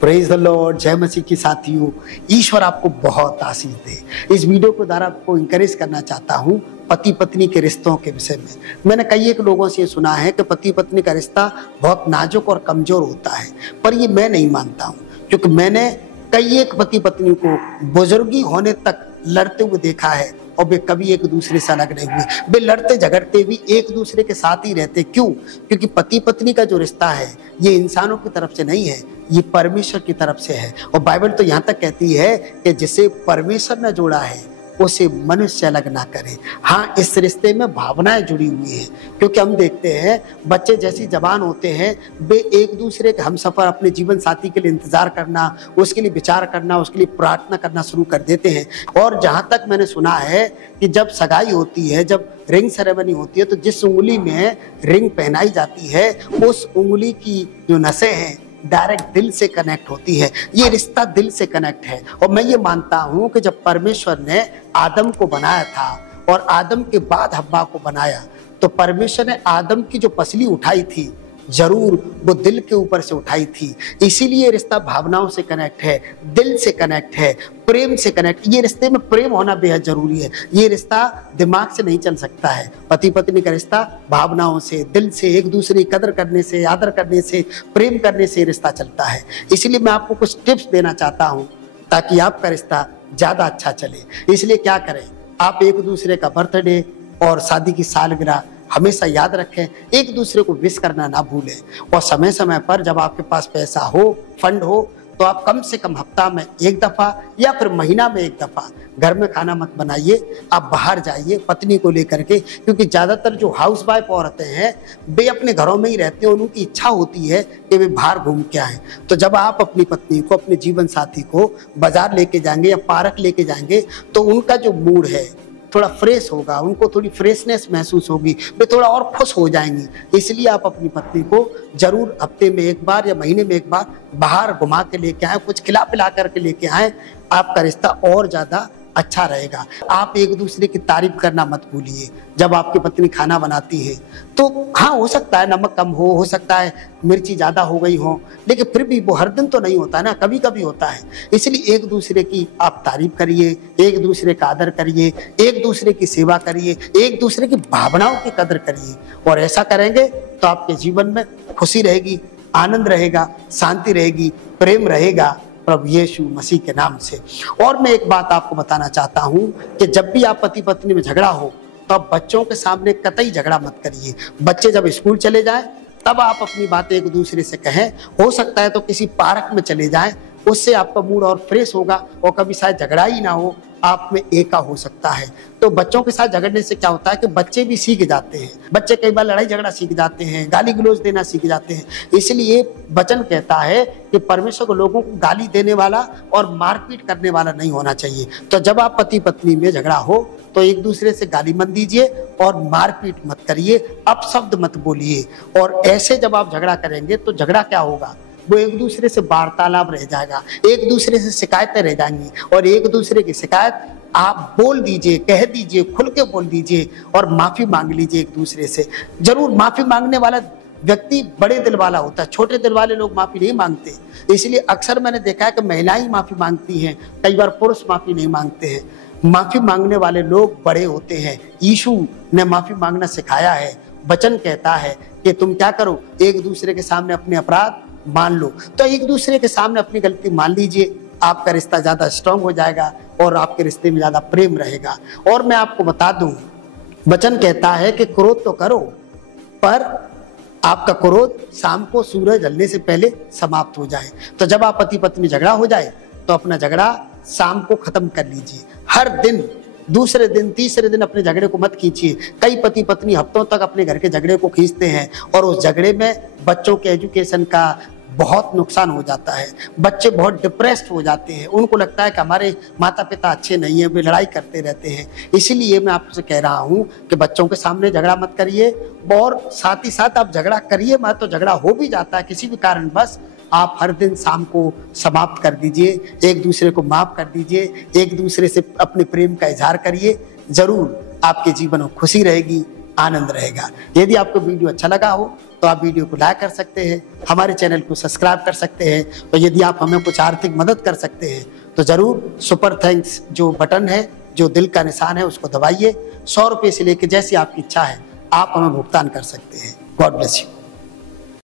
Praise the Lord. जय मसीह की साथियों, ईश्वर आपको बहुत आशीष दे। इस वीडियो के द्वारा आपको इंकरेज करना चाहता हूँ पति पत्नी के रिश्तों के विषय में। मैंने कई एक लोगों से सुना है कि पति पत्नी का रिश्ता बहुत नाजुक और कमजोर होता है, पर ये मैं नहीं मानता हूँ, क्योंकि मैंने कई एक पति पत्नी को बुजुर्गी होने तक लड़ते हुए देखा है और वे कभी एक दूसरे से अलग नहीं हुए। वे लड़ते झगड़ते भी एक दूसरे के साथ ही रहते। क्यों? क्योंकि पति पत्नी का जो रिश्ता है ये इंसानों की तरफ से नहीं है, ये परमेश्वर की तरफ से है। और बाइबल तो यहाँ तक कहती है कि जिसे परमेश्वर ने जोड़ा है उसे मनुष्य अलग ना करे। हाँ, इस रिश्ते में भावनाएं जुड़ी हुई हैं, क्योंकि हम देखते हैं बच्चे जैसी जवान होते हैं वे एक दूसरे के हमसफर अपने जीवन साथी के लिए इंतजार करना, उसके लिए विचार करना, उसके लिए प्रार्थना करना शुरू कर देते हैं। और जहाँ तक मैंने सुना है कि जब सगाई होती है, जब रिंग सेरेमनी होती है, तो जिस उंगली में रिंग पहनाई जाती है उस उंगली की जो नसें हैं डायरेक्ट दिल से कनेक्ट होती है। ये रिश्ता दिल से कनेक्ट है। और मैं ये मानता हूँ कि जब परमेश्वर ने आदम को बनाया था और आदम के बाद हव्वा को बनाया, तो परमेश्वर ने आदम की जो पसली उठाई थी जरूर वो दिल के ऊपर से उठाई थी। इसीलिए रिश्ता भावनाओं से कनेक्ट है, दिल से कनेक्ट है, प्रेम से कनेक्ट। ये रिश्ते में प्रेम होना बेहद जरूरी है। ये रिश्ता दिमाग से नहीं चल सकता है। पति पत्नी का रिश्ता भावनाओं से, दिल से, एक दूसरे की कदर करने से, आदर करने से, प्रेम करने से रिश्ता चलता है। इसीलिए मैं आपको कुछ टिप्स देना चाहता हूँ ताकि आपका रिश्ता ज्यादा अच्छा चले। इसलिए क्या करें, आप एक दूसरे का बर्थडे और शादी की सालगिरह हमेशा याद रखें, एक दूसरे को विश करना ना भूलें। और समय समय पर जब आपके पास पैसा हो, फंड हो, तो आप कम से कम हफ्ता में एक दफा या फिर महीना में एक दफा घर में खाना मत बनाइए, आप बाहर जाइए पत्नी को लेकर के। क्योंकि ज्यादातर जो हाउस वाइफ औरतें हैं वे अपने घरों में ही रहती हैं, उनकी इच्छा होती है कि वे बाहर घूम के आएं। तो जब आप अपनी पत्नी को, अपने जीवन साथी को बाजार लेके जाएंगे या पार्क लेके जाएंगे, तो उनका जो मूड है थोड़ा फ्रेश होगा, उनको थोड़ी फ्रेशनेस महसूस होगी, वे थोड़ा और खुश हो जाएंगी। इसलिए आप अपनी पत्नी को जरूर हफ्ते में एक बार या महीने में एक बार बाहर घुमा के लेके आए, कुछ खिला पिला करके लेके आए, आपका रिश्ता और ज्यादा अच्छा रहेगा। आप एक दूसरे की तारीफ करना मत भूलिए। जब आपकी पत्नी खाना बनाती है तो हाँ, हो सकता है नमक कम हो सकता है मिर्ची ज्यादा हो गई हो, लेकिन फिर भी वो हर दिन तो नहीं होता ना, कभी कभी होता है। इसलिए एक दूसरे की आप तारीफ करिए, एक दूसरे का आदर करिए, एक दूसरे की सेवा करिए, एक दूसरे की भावनाओं की कदर करिए। और ऐसा करेंगे तो आपके जीवन में खुशी रहेगी, आनंद रहेगा, शांति रहेगी, प्रेम रहेगा, प्रभु यीशु मसीह के नाम से। और मैं एक बात आपको बताना चाहता हूँ कि जब भी आप पति पत्नी में झगड़ा हो तो आप बच्चों के सामने कतई झगड़ा मत करिए। बच्चे जब स्कूल चले जाएं तब आप अपनी बातें एक दूसरे से कहें। हो सकता है तो किसी पार्क में चले जाएं, उससे आपका मूड और फ्रेश होगा और कभी शायद झगड़ा ही ना हो, आप में एका हो सकता है। तो बच्चों के साथ झगड़ने से क्या होता है कि बच्चे भी सीख जाते हैं। बच्चे कई बार लड़ाई झगड़ा सीख जाते हैं, गाली गलौज देना सीख जाते हैं। इसलिए वचन कहता है कि परमेश्वर को लोगों को गाली देने वाला और मारपीट करने वाला नहीं होना चाहिए। तो जब आप पति पत्नी में झगड़ा हो तो एक दूसरे से गाली मत दीजिए और मारपीट मत करिए, अपशब्द मत बोलिए। और ऐसे जब आप झगड़ा करेंगे तो झगड़ा क्या होगा, वो एक दूसरे से वार्तालाप रह जाएगा, एक दूसरे से शिकायतें रह जाएंगी। और एक दूसरे की शिकायत आप बोल दीजिए, कह दीजिए, खुल के बोल दीजिए और माफी मांग लीजिए एक दूसरे से। जरूर माफी मांगने वाला व्यक्ति बड़े दिल वाला होता है, छोटे दिल वाले लोग माफी नहीं मांगते। इसलिए अक्सर मैंने देखा है कि महिलाएं ही माफी मांगती हैं, कई बार पुरुष माफी नहीं मांगते हैं। माफी मांगने वाले लोग बड़े होते हैं। यीशु ने माफी मांगना सिखाया है। वचन कहता है कि तुम क्या करो, एक दूसरे के सामने अपने अपराध मान लो। तो एक दूसरे के सामने अपनी गलती मान लीजिए, आपका रिश्ता ज्यादा स्ट्रांग हो जाएगा और आपके रिश्ते में ज्यादा प्रेम रहेगा। और मैं आपको बता दूं, वचन कहता है कि क्रोध तो करो, पर आपका क्रोध शाम को सूरज ढलने से पहले समाप्त हो जाए। तो जब आप पति पत्नी झगड़ा हो जाए तो अपना झगड़ा शाम को खत्म कर लीजिए। हर दिन, दूसरे दिन, तीसरे दिन अपने झगड़े को मत खींचिए। कई पति पत्नी हफ्तों तक अपने घर के झगड़े को खींचते हैं और उस झगड़े में बच्चों के एजुकेशन का बहुत नुकसान हो जाता है। बच्चे बहुत डिप्रेस्ड हो जाते हैं, उनको लगता है कि हमारे माता पिता अच्छे नहीं है, वे लड़ाई करते रहते हैं। इसीलिए मैं आपसे कह रहा हूँ कि बच्चों के सामने झगड़ा मत करिए और साथ ही साथ आप झगड़ा करिए मत। तो झगड़ा हो भी जाता है किसी भी कारण, बस आप हर दिन शाम को समाप्त कर दीजिए, एक दूसरे को माफ कर दीजिए, एक दूसरे से अपने प्रेम का इजहार करिए। जरूर आपके जीवन में खुशी रहेगी, आनंद रहेगा। यदि आपको वीडियो अच्छा लगा हो तो आप वीडियो को लाइक कर सकते हैं, हमारे चैनल को सब्सक्राइब कर सकते हैं। और यदि आप हमें कुछ आर्थिक मदद कर सकते हैं तो ज़रूर सुपर थैंक्स जो बटन है, जो दिल का निशान है, उसको दबाइए। 100 रुपये से लेकर जैसी आपकी इच्छा है आप हमें भुगतान कर सकते हैं। God bless you.